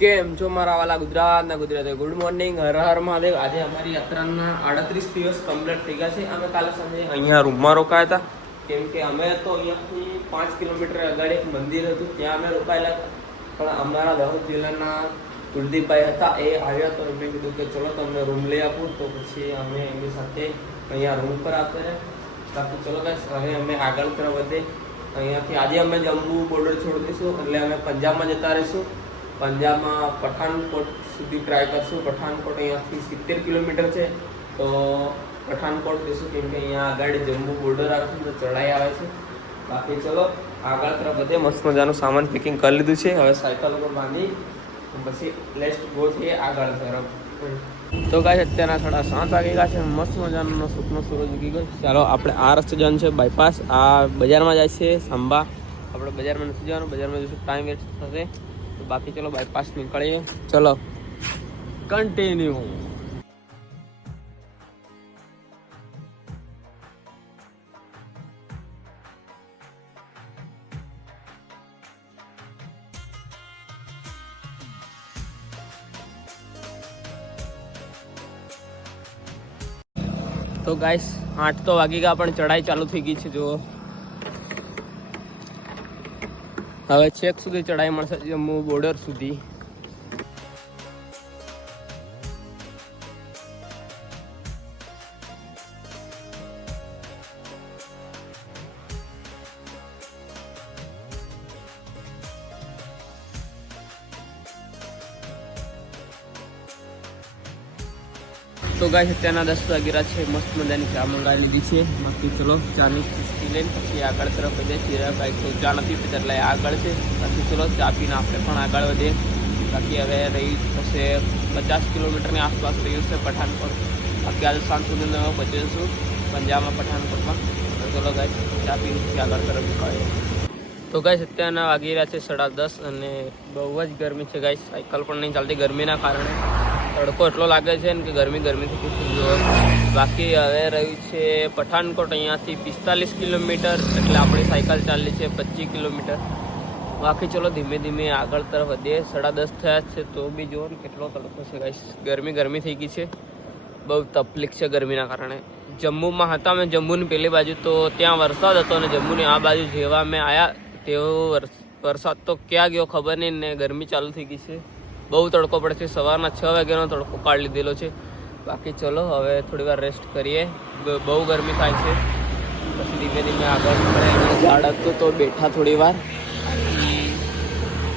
કેમ છો મારા વાલા ગુજરાતના ગુજરાતી? ગુડ મોર્નિંગ, હર હર મહાદેવ. આજે અમારી યાત્રાના 38 દિવસ કમ્પ્લીટ થઈ ગયા છે. અમે કાલે સાંજે અહીંયા રૂમમાં રોકાયા હતા, કેમ કે અમે તો અહીંયાથી 5 કિલોમીટર આગળ એક મંદિર હતું, ત્યાં અમે રોકાયેલા હતા. પણ અમારા દાહોદ જિલ્લાના કુલદીપભાઈ હતા, એ આવ્યા તો એમને કીધું કે ચલો તમને રૂમ લઈ આપું. તો પછી અમે એમની સાથે અહીંયા રૂમ પર આવતા રહ્યા. બાકી ચલો ગાઈસ, હવે અમે આગળ તરફ વધે. અહીંયાથી આજે અમે જમ્મુ બોર્ડર છોડી દઈશું, એટલે અમે પંજાબમાં જતા રહીશું. પંજાબમાં પઠાનકોટ સુધી ટ્રાય કરશું. પઠાનકોટ અહીંયાથી 70 કિલોમીટર છે, તો પઠાનકોટ જઈશું, કેમ કે અહીંયા આગળ જમ્મુ બોર્ડર આવે છે, તો ચઢાઈ આવે છે. બાકી ચલો આગળ તરફ બધે મસ્ત મજાનું સામાન પેકિંગ કરી લીધું છે. હવે સાયકલ ઉપર બાંધી પછી લેટ્સ ગો થઈએ આગળ તરફ. તો ગાઈસ અત્યારના 7:30 વાગી ગયા છે. મસ્ત મજાનો સુખનો સૂરજ ઉગી ગયો. ચાલો આપણે આ રસ્તે જવાનું છે, બાયપાસ. આ બજારમાં જાય છે સાંબા. આપણે બજારમાં નથી જવાનું, બજારમાં જઈશું ટાઈમ વેસ્ટ થશે. તો બાકી ચલો બાયપાસ નીકળીએ. ચલો કન્ટિન્યુ. તો ગાઈસ 8 તો વાગી ગયા, પણ ચઢાઈ ચાલુ થઈ ગઈ છે. જો હવે છેક સુધી ચઢાઈ મળશે, જમ્મુ બોર્ડર સુધી. તો ગાઈસ અત્યારના 10 વાગી રહ્યા છે. મસ્ત મજાની ચા મંગાવી લીધી છે. બાકી ચલો ચાની ચુસ્કી લઈને પછી આગળ તરફ વધે. ચીરા કાંઈક તો ચા નથી પીતા એટલે આગળ છે. બાકી ચલો ચા પીને આપણે પણ આગળ વધીએ. બાકી હવે રહી થશે 50 કિલોમીટરની આસપાસ રહ્યું છે પઠાનકોટ. બાકી આજે સાંજ સુધી અમે પહોંચીશું પંજાબમાં પઠાનકોટમાં. તો ચલો ગાઈસ ચા પીને પછી આગળ તરફ નીકળીએ. તો ગાઈસ અત્યારના વાગી રહ્યા છે 10:30 અને બહુ જ ગરમી છે ગાઈસ. સાયકલ પણ નહીં ચાલતી ગરમીના કારણે. તડકો એટલો લાગે છે ને કે ગરમી થઈ જુઓ. બાકી હવે રહ્યું છે પઠાનકોટ અહીંયાથી 45 કિલોમીટર, એટલે આપણી સાયકલ ચાલી છે 25 કિલોમીટર. બાકી ચલો ધીમે ધીમે આગળ તરફ વધીએ. 10:30 થયા છે તો બી જુઓ ને કેટલો તડકો છે ગાઈસ. ગરમી થઈ ગઈ છે, બહુ તકલીફ છે ગરમીના કારણે. જમ્મુમાં હતા અમે, જમ્મુની પેલી બાજુ, તો ત્યાં વરસાદ હતો, અને જમ્મુની આ બાજુ જેવા અમે આવ્યા તેવો વરસાદ તો ક્યાં ગયો ખબર નહીં, ને ગરમી ચાલુ થઈ ગઈ છે. બહુ તડકો પડે છે. સવારના 6 વાગ્યાનો તડકો કાઢી લીધેલો છે. બાકી ચલો હવે થોડી વાર રેસ્ટ કરીએ. બહુ ગરમી થાય છે. પછી ધીમે ધીમે આગળ નીકળે. ઝાડ હતું તો બેઠા થોડી વાર.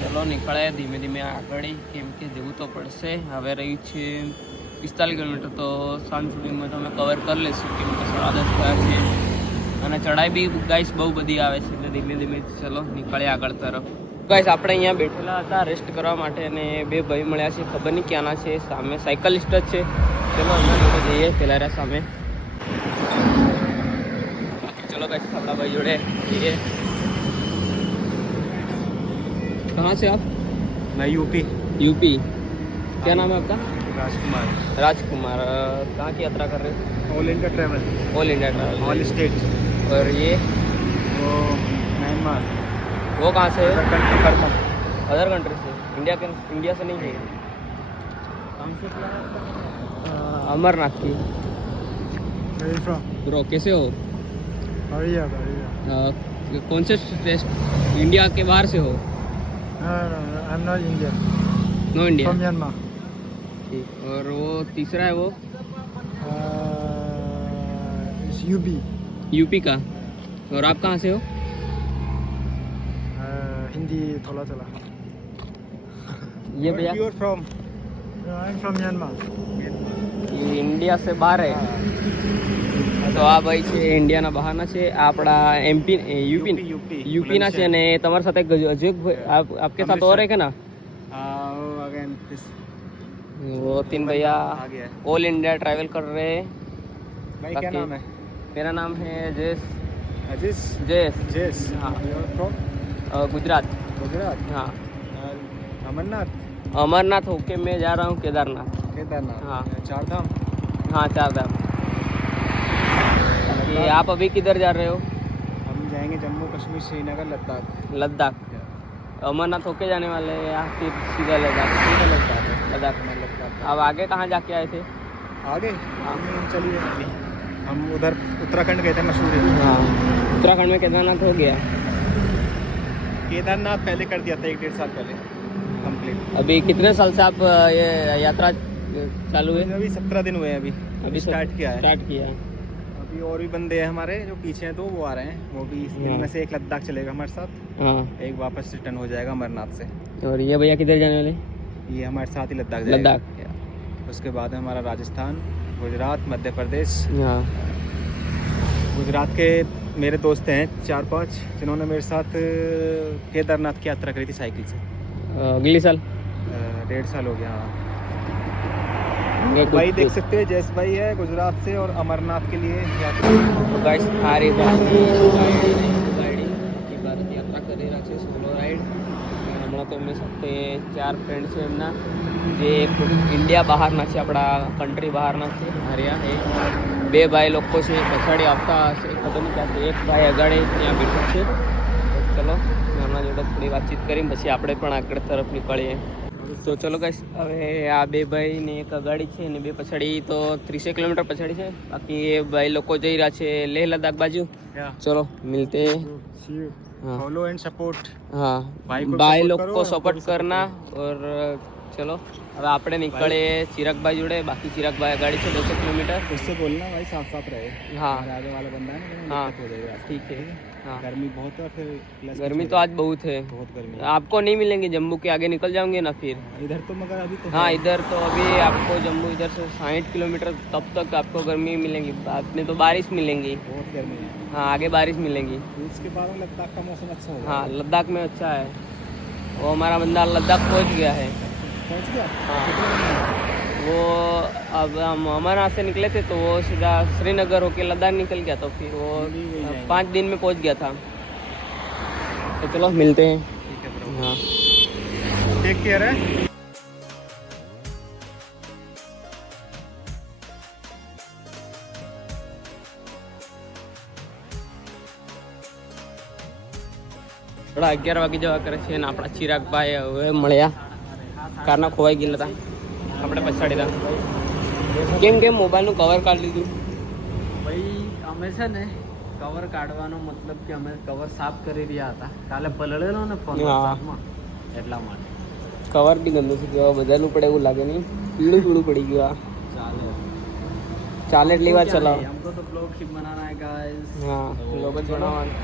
ચલો નીકળે ધીમે ધીમે આગળ, કેમ કે જવું તો પડશે. હવે રહ્યું છે 45 કિલોમીટર, તો સાંજ સુધીમાં તો અમે કવર કરી લઈશું, કેમ કે 10:30 થયા છે. અને ચઢાઈ બી ગાઈસ બહુ બધી આવે છે, એટલે ધીમે ધીમે ચલો નીકળીએ આગળ તરફ. ગાઈસ આપણે અહીંયા બેઠેલા હતા રેસ્ટ કરવા માટે, અને 2 ભાઈ મળ્યા છે. ખબર નહીં ક્યાંના છે. સામે સાયકલિસ્ટ જ છે. ચલો એમના જોડે જઈએ. પેલા રહ્યા સામે. ચલો ગાઈસ આપણા ભાઈ જોડે જઈએ. कहाँ से आप? मैं यूपी। क्या नाम है आपका? राजकुमार। कहाँ की यात्रा कर रहे हो? All India travel. All India travel, all state. और ये वो म्यांमार। वो कहाँ से है? कंट्री करता। अदर कंट्री से? इंडिया से नहीं है? कहाँ से? अमरनाथ की। फ्रॉम ब्रो कैसे हो? बढ़िया। कौन से स्टेट? इंडिया के बाहर से हो? I am not India. No India. From Myanmar. ठीक। और वो तीसरा है वो यूपी। यूपी का। और आप कहाँ से हो? हिंदी थोड़ा। ये भैया you are from? I am from Myanmar. ये इंडिया से बाहर है। તો આ ભાઈ છે ઇન્ડિયાના બહારના છે. આપણા એમપી યુપીના છે. અને તમારી સાથે હજુ आपके साथ और है क्या ना? वो 3 भैया ऑल इंडिया ट्रैवल कर रहे हैं. भाई क्या नाम है? मेरा नाम है जयेश। हाँ। गुजरात। हाँ। अमरनाथ होके मैं जा रहा हूँ केदारनाथ। हाँ। 4 धाम। हाँ 4 धाम। आप अभी किधर जा रहे हो? हम जाएंगे जम्मू कश्मीर, श्रीनगर, लद्दाख। अमरनाथ होके जाने वाले हैं या फिर सीधा लद्दाख? लद्दाख में। अब आगे कहाँ जाके आए थे? आगे हम चलिए अभी हम उधर उत्तराखंड गए थे मसूरी। हाँ, उत्तराखंड में केदारनाथ हो गया। केदारनाथ पहले कर दिया था 1-1.5 साल पहले कंप्लीट। अभी कितने साल से आप ये यात्रा चालू है? अभी 17 दिन हुए हैं अभी स्टार्ट किया है। स्टार्ट किया है। अभी और भी बंदे हैं हमारे जो पीछे हैं तो वो आ रहे हैं, वो भी इनमें से एक लद्दाख चलेगा हमारे साथ, हाँ, एक वापस रिटर्न हो जाएगा अमरनाथ से। और ये भैया किधर जाने वाले? ये हमारे साथ ही लद्दाख लद्दाख। जाएगा। उसके बाद हमारा राजस्थान, गुजरात, मध्य प्रदेश। हाँ, गुजरात के मेरे दोस्त हैं 4-5 जिन्होंने मेरे साथ केदारनाथ की यात्रा करी थी साइकिल से। अगले साल 1.5 साल हो गया। हाँ, ये कुछ- भाई देख सकते हैं जैस भाई है गुजरात से और अमरनाथ के लिए यात्रा। तो गाइस सारी ગાડી એ ભારત યાત્રા કરી રહ્યા છે સોલો રાઈડ. હમણાં તો એમની સાથે 4 ફ્રેન્ડ છે એમના જે ઇન્ડિયા બહારના છે, આપણા કન્ટ્રી બહારના છે. હરિયા એ 2 ભાઈ લોકો છે પછાડી આવતા હશે, ખબર નહીં ક્યાંથી. એક ભાઈ અગાડી ત્યાં બેઠો છે. ચલો એમના જોડે થોડી વાતચીત કરી પછી આપણે પણ આગળ તરફ નીકળીએ. તો ચલો ગાઈસ હવે આ 2 ભાઈ ને એક અગાડી છે અને 2 પછાડી, તો 30 કિલોમીટર પછાડી છે. બાકી એ ભાઈ લોકો જઈ રહ્યા છે લેહ લદ્દાખ બાજુ. चलो मिलते हैं. हाँ. Follow and support. हाँ, भाई लोग को सपोर्ट करना. और चलो अब આપણે નીકળે ચિરાગભાઈ જોડે. બાકી ચિરાગભાઈ ગાડી છે 200 किलोमीटर. उससे बोलना भाई साथ साथ रहे. हाँ, आगे वाला बंदा है ना, हाँ, दिक्कत हो जाएगा. ठीक है. हाँ, गर्मी बहुत है, फिर प्लस गर्मी तो आज बहुत है. बहुत गर्मी है. आपको नहीं मिलेंगे, जम्मू के आगे निकल जाओगे ना फिर. इधर तो मगर अभी तो हाँ, है. इधर तो अभी आपको जम्मू इधर से 60 किलोमीटर तब तक आपको गर्मी मिलेंगी. बाद में तो बारिश मिलेंगी. बहुत गर्मी है. हाँ, आगे बारिश मिलेंगी. उसके बाद में लद्दाख का मौसम अच्छा होगा. हाँ, लद्दाख में अच्छा है. वो हमारा बंदा लद्दाख पहुँच गया है. पहुंच गया. हाँ, वो अब हम अमरनाथ से निकले थे तो वो सीधा श्रीनगर होके लद्दाख निकल गया, तो फिर वो 5 दिन में पहुंच गया था. तो चलो मिलते हैं. ठीक है ब्रो. हाँ, टेक केयर है. થોડા 11 વાગે જવા કરે છે અને આપણા ચિરાગભાઈ હવે મળ્યા. કારના ખોવાઈ ગયેલા હતા, આપણે પછાડી હતા. કેમ મોબાઈલનું કવર કાઢી લીધું? ભાઈ અમે છે ને કવર કાઢવાનો મતલબ કે અમે કવર સાફ કરી રહ્યા હતા, કાલે પલળેલો ને ફોન હા. વરસાદમાં, એટલા માટે. કવર બી ગંદુ છે, કેવા બધાનું પડે એવું લાગે નહીં. પીળું પીળું પડી ગયું. ચાલે ચાલે એટલી વાર ચલાવો. हमको तो ब्लॉग ही बनाना है गाइस. હા, લોકો જ બનાવવાનું.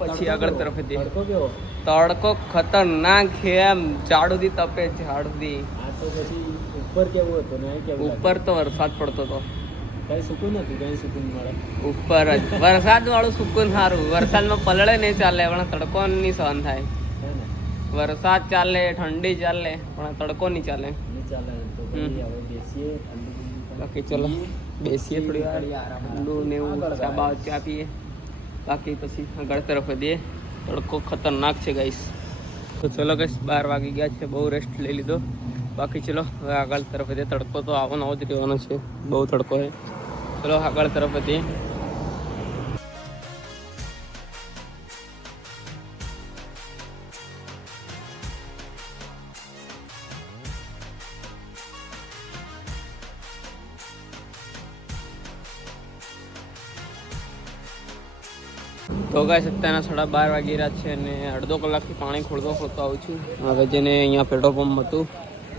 પછી આગળ તરફ જઈએ. તડકો કેવો? તડકો ખતરનાક છે, એમ ઝાડુથી તપે. ઝાડુથી આ તો પછી ઉપર કેવું હતું ને કેવું ઉપર તો વરસાદ પડતો હતો. કઈ સુકૂન નથી, કઈ સુકૂન મળે. ઉપર જ વરસાદ વાળું સુકૂન સારું. વરસાદમાં પલળે નહીં ચાલે, પણ તડકો નહીં સહન થાય. હે ને વરસાદ ચાલે, ઠંડી ચાલે, પણ તડકો નહીં ચાલે. નહીં ચાલે તો ભાઈ હવે બેસીએ ઠંડી ઠંડી બાકી ચલો બેસીએ થોડી વાર, ઠંડુ ને એવું ચા પીએ. બાકી પછી આગળ તરફ વધીએ. તડકો ખતરનાક છે ગાઈસ. તો ચલો ગાઈસ 12 વાગી ગયા છે, બહુ રેસ્ટ લઈ લીધો. બાકી ચલો હવે આગળ તરફ વધીએ. તડકો તો આવવાનો જ રહેવાનો છે, બહુ તડકો છે. ચલો આગળ તરફ વધીએ. તો ગાઈસ અત્યારના 12:30 વાગી રહ્યા છે અને અડધો કલાકથી પાણી ખોલતો આવું છું. હવે જેને અહીંયા પેટ્રોલ પંપ હતું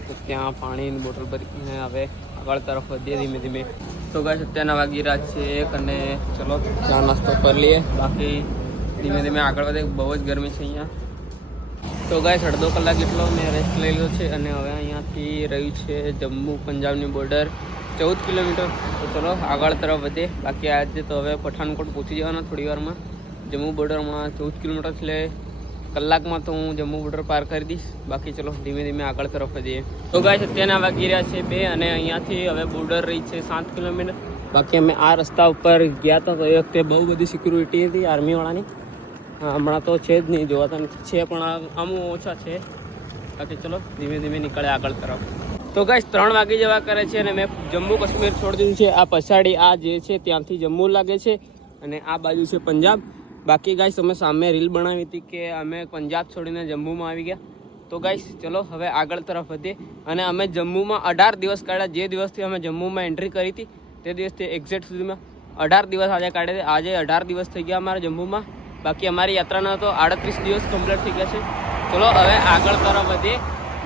તો ત્યાં પાણીની બોટલ ભરીને હવે આગળ તરફ વધીએ ધીમે ધીમે. તો ગાઈસ અત્યારના વાગી રહ્યા છે 1 અને ચલો ચા નાસ્તો કરી લઈએ. બાકી ધીમે ધીમે આગળ વધે, બહુ જ ગરમી છે અહીંયા. તો ગાઈસ અડધો કલાક એટલો મેં રેસ્ટ લઈ લીધો છે અને હવે અહીંયાથી રહ્યું છે જમ્મુ પંજાબની બોર્ડર 14 કિલોમીટર. તો ચલો આગળ તરફ વધે. બાકી આજે તો હવે પઠાનકોટ પહોંચી જવાના થોડી વારમાં. જમ્મુ બોર્ડરમાં 14 કિલોમીટર એટલે કલાકમાં તો હું જમ્મુ બોર્ડર પાર કરી દઈશ. બાકી ચલો ધીમે ધીમે આગળ તરફ વધીએ. તો ગાઈસ અત્યારના વાગી રહ્યા છે 2 અને અહીંયાથી હવે બોર્ડર રહી છે 7 કિલોમીટર. બાકી અમે આ રસ્તા ઉપર ગયા હતા તો એ વખતે બહુ બધી સિક્યુરિટી હતી આર્મીવાળાની. હમણાં તો છે જ નહીં, જોવાતા નથી છે પણ આમ ઓછા છે. બાકી ચલો ધીમે ધીમે નીકળે આગળ તરફ. તો ગાઈસ 3 વાગી જવા કરે છે અને મેં જમ્મુ કાશ્મીર છોડી દીધું છે. આ પછાડી આ જે છે ત્યાંથી જમ્મુ લાગે છે અને આ બાજુ છે પંજાબ. બાકી ગાઈસ અમે સામે રીલ બનાવી હતી કે અમે પંજાબ છોડીને જમ્મુમાં આવી ગયા. તો ગાઈસ ચલો હવે આગળ તરફ વધીએ. અને અમે જમ્મુમાં 18 દિવસ કાઢ્યા. જે દિવસથી અમે જમ્મુમાં એન્ટ્રી કરી હતી તે દિવસથી એક્ઝેક્ટ સુધીમાં 18 દિવસ આજે કાઢ્યા. આજે 18 દિવસ થઈ ગયા અમારા જમ્મુમાં. બાકી અમારી યાત્રાના તો 38 દિવસ કમ્પ્લીટ થઈ ગયા છે. ચલો હવે આગળ તરફ વધીએ.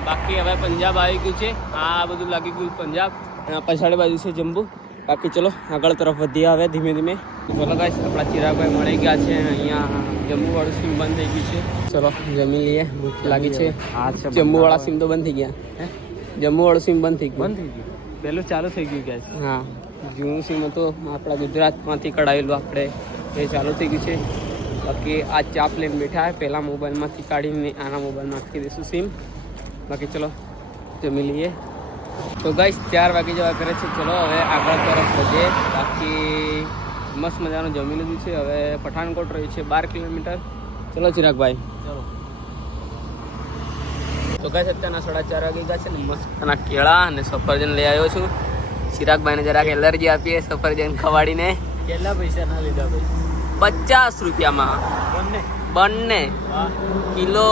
બાકી હવે પંજાબ આવી ગયું છે. આ બધું લાગી ગયું પંજાબ અને પછાડી બાજુ છે જમ્મુ. બાકી ચલો આગળ તરફ વધીએ હવે ધીમે ધીમે. ચલો ગાઈસ આપણા ચિરાગભાઈ મળી ગયા છે. અહીંયા જમ્મુ વાળું સીમ બંધ થઈ ગયું છે. ચલો જમી લઈએ. ભૂખ લાગી છે. જમ્મુ વાળા સીમ તો બંધ થઈ ગયા. જમ્મુ વાળું સીમ બંધ થઈ ગયું. પહેલું ચાલુ થઈ ગયું ગેસ. હા જૂનું સીમ હતું આપણા ગુજરાતમાંથી કઢાવેલું આપણે એ ચાલુ થઈ ગયું છે. બાકી આ ચા પ્લેન બેઠા પહેલાં મોબાઈલમાંથી કાઢીને આના મોબાઈલમાં નાખી દઈશું સીમ. બાકી ચલો જમી લઈએ. તો ગાઈસ 4 વાગે જવા કરે છે. ચલો હવે આગળ તરફ વધીએ. બાકી મસ્ત મજાનું જમી લીધું છે. હવે પઠાણકોટ રહ્યું છે 12 કિલોમીટર. ચલો ચિરાગભાઈ. ચલો તો ગાઈસ અત્યારના 4:30 વાગી ગયા છે ને મસ્તના કેળા અને સફરજન લઈ આવ્યો છું. ચિરાગભાઈને જરાક એલર્જી આપીએ સફરજન ખવાડીને. કેટલા પૈસા ના લીધા ભાઈ? 50 રૂપિયામાં બંને કિલો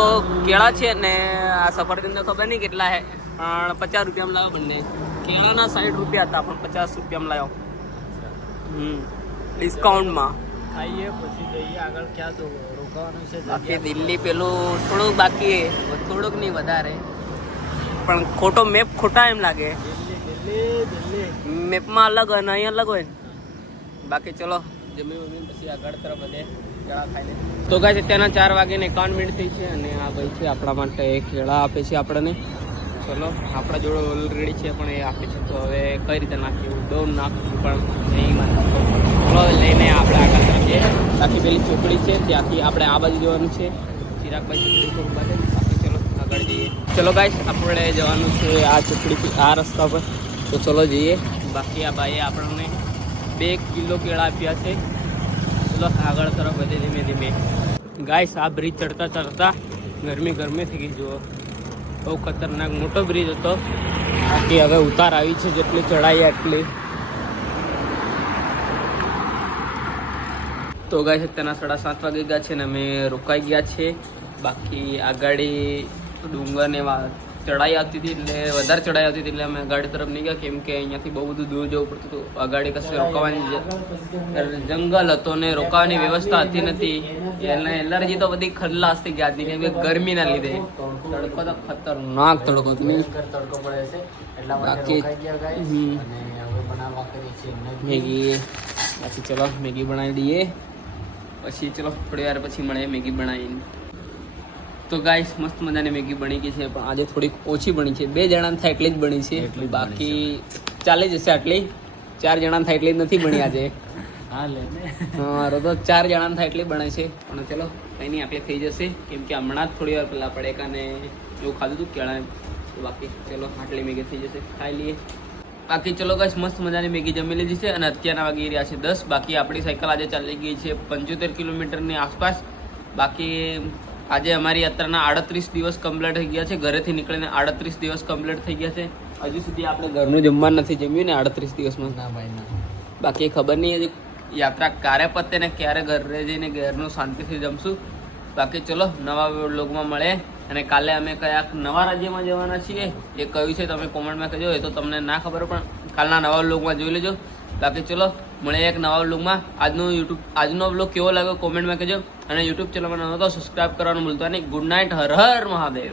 કેળા છે ને આ સફરજન તો ખબર નહીં કેટલા હે પણ 50 રૂપિયામાં લાવ્યો બંને. કેળાના 60 રૂપિયા હતા પણ 50 રૂપિયામાં લાવ્યો. ડિસ્કાઉન્ટમાં. ખાઈએ પછી જઈએ આગળ. ક્યાં તો રોકાવાનું છે? બાકી દિલ્હી પેલું થોડુંક બાકી થોડુંક નહીં વધારે પણ ખોટો મેપ ખોટા એમ લાગે. મેપમાં અલગ હોય ને અહીંયા અલગ હોય. બાકી ચલો જમી વમી પછી આગળ તરફ વધે કેળા ખાઈ લે. તો ગાઈસ અત્યારના 4 વાગીને 51 મિનિટ થઈ છે અને આ ભાઈ છે આપણા માટે કેળા આપે છે આપણને. ચલો આપણા જોડે ઓલરેડી છે પણ એ આપે છે. તો હવે કઈ રીતે નાખ્યું ડોન નાખવું પણ નહીં માનતો. ચલો લઈને આપણે આગળ તરફ જઈએ. બાકી પેલી ચોકડી છે ત્યાંથી આપણે આ બાજુ જવાનું છે. ચિરાગભાઈ ચોકડી પાસે. બાકી ચલો આગળ જઈએ. ચલો ગાઈસ આપણે જવાનું છે આ ચોકડી આ રસ્તા પર. તો ચલો જઈએ. બાકી આ ભાઈએ આપણને 2 કિલો કેળા આપ્યા છે. ચલો આગળ તરફ વધે ધીમે ધીમે. ગાઈસ આ બ્રિજ ચડતા ચડતા ગરમી થઈ ગઈ. જુઓ બહુ ખતરનાક મોટો બ્રિજ હતો. બાકી હવે ઉતાર આવી છે જેટલી ચડાઈ એટલી. તો ગાઈસ અત્યારના 7:30 વાગી ગયા છે ને અમે રોકાઈ ગયા છે. બાકી આ ગાડી ડુંગર ને ચડાઈ આવતી હતી એટલે વધારે ચડાઈ આવતી હતી એટલે અમે ગાડી તરફ નહીં ગયા કેમ કે અહીંયાથી બહુ બધું દૂર જવું પડતું હતું. આ ગાડી કશે રોકાવાની જંગલ હતો ને રોકાવાની વ્યવસ્થા હતી નથી એટલે એલર્જી તો બધી ખલ્લાસ થઈ ગયા હતી કેમ કે ગરમીના લીધે. તડકો તો ખતરનાક તડકો હતો. તડકો પડે છે એટલા માટે રોકાઈ ગયા ગાઈસ. અને હવે બનાવવા કરી છે મેગી. બાકી ચલો મેગી બનાવી દઈએ પછી ચલો થોડી વાર પછી મળે મેગી બનાવીને. તો ગાઈસ મસ્ત મજાની મેગી બની ગઈ છે પણ આજે થોડીક ઓછી બની છે. 2 જણા થાય એટલી જ બની છે. બાકી ચાલી જશે આટલી. 4 જણા થાય એટલી જ નથી બની આજે. હા લે ને. હા તો 4 જણા થાય એટલી બને છે પણ ચલો કંઈ નહીં આપણે થઈ જશે કેમ કે હમણાં જ થોડી વાર પહેલાં પડેકા ને એવું ખાધું હતું કેળા. બાકી ચલો આટલી મેગી થઈ જશે ખાઈ લઈએ. બાકી ચલો ગાઈસ મસ્ત મજાની મેગી જમી લીધી છે અને અત્યારના વાગી રહ્યા છે 10. બાકી આપણી સાયકલ આજે ચાલી ગઈ છે 75 કિલોમીટરની આસપાસ. બાકી આજે અમારી યાત્રાના 38 દિવસ કમ્પ્લીટ થઈ ગયા છે. ઘરેથી નીકળીને 38 દિવસ કમ્પ્લીટ થઈ ગયા છે. હજુ સુધી આપણે ઘરનું જમવાનું નથી જમ્યું ને 38 દિવસમાં. ના ભાઈ ના. બાકી ખબર નહીં હજી યાત્રા ક્યારે પતે ને ક્યારે ઘરે જઈને ઘરનું શાંતિથી જમશું. બાકી ચલો નવા વ્લોગમાં મળે. અને કાલે અમે કયાક નવા રાજ્યમાં જવાના છીએ એ કયું છે તમે કોમેન્ટમાં કહેજો. એ તો તમને ના ખબર પણ કાલના નવા વ્લોગમાં જોઈ લેજો. બાકી ચલો મળે એક નવા વ્લોગમાં. આજનો વ્લોગ કેવો લાગ્યો કોમેન્ટમાં કહેજો. અને યુટ્યુબ ચેનલમાં નવો તો સબસ્ક્રાઈબ કરવાનું ભૂલતા નહીં. Good night. હર હર મહાદેવ.